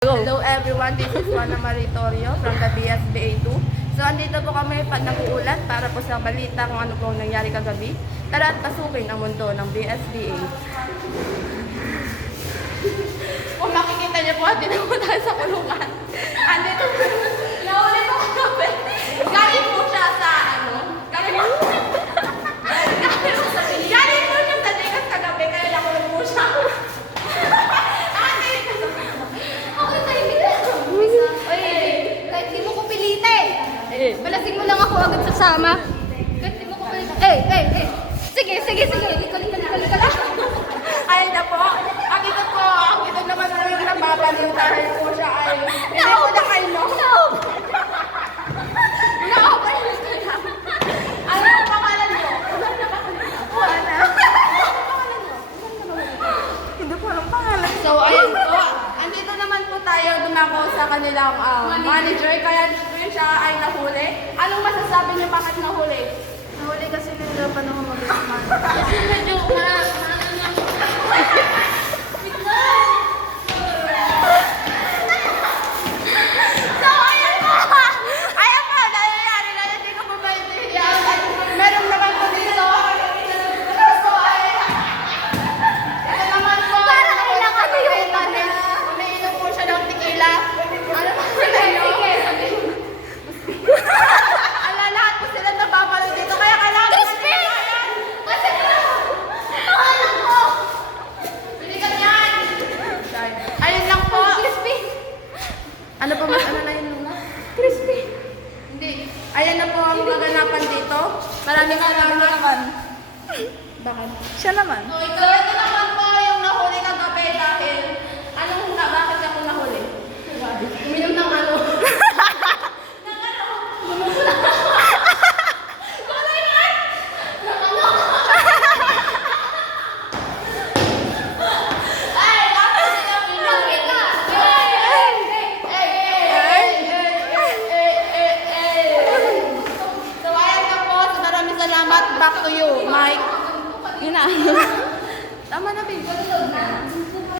Hello everyone, this is Juana Maritorio from the BSBA 2. So andito po kami pag nag-uulat para po sa balita kung ano po nangyari kagabi. Tara at pasukin ang mundo ng BSBA. Kung makikita niyo po, andito po tayo sa kulungan. Andito po, nauli po kagabi. Galing po siya sa galing po siya sa Ligas kagabi, kaya nakulong po siya. Balasing mo lang ako agad sasama. Kasi mo ko pala. Sige. Halika na. Ay na po, ang ito naman po yung nababaliw dahil po siya ay hindi po na kayo, no? Ano ang pangalan niyo? Juana. Hindi po alam pangalan. So, ayun po. Andito naman po tayo dumako sa kanilang manager. Kaya siya ay nahuli. Anong masasabi niyo bakit nahuli? Nahuli kasi nila pa naman mag-isman. Kasi medyo ano pa mas ano na yun, Luna? Crispy. Hindi. Ayan na po ang maganapan dito. Maraming salamat. Bakit? Siya naman. So, ito naman po yung nahuli kagabi dahil bakit ako nahuli? Uminom ng ano? Back to you, Mike. Yun na. Tama na, babe.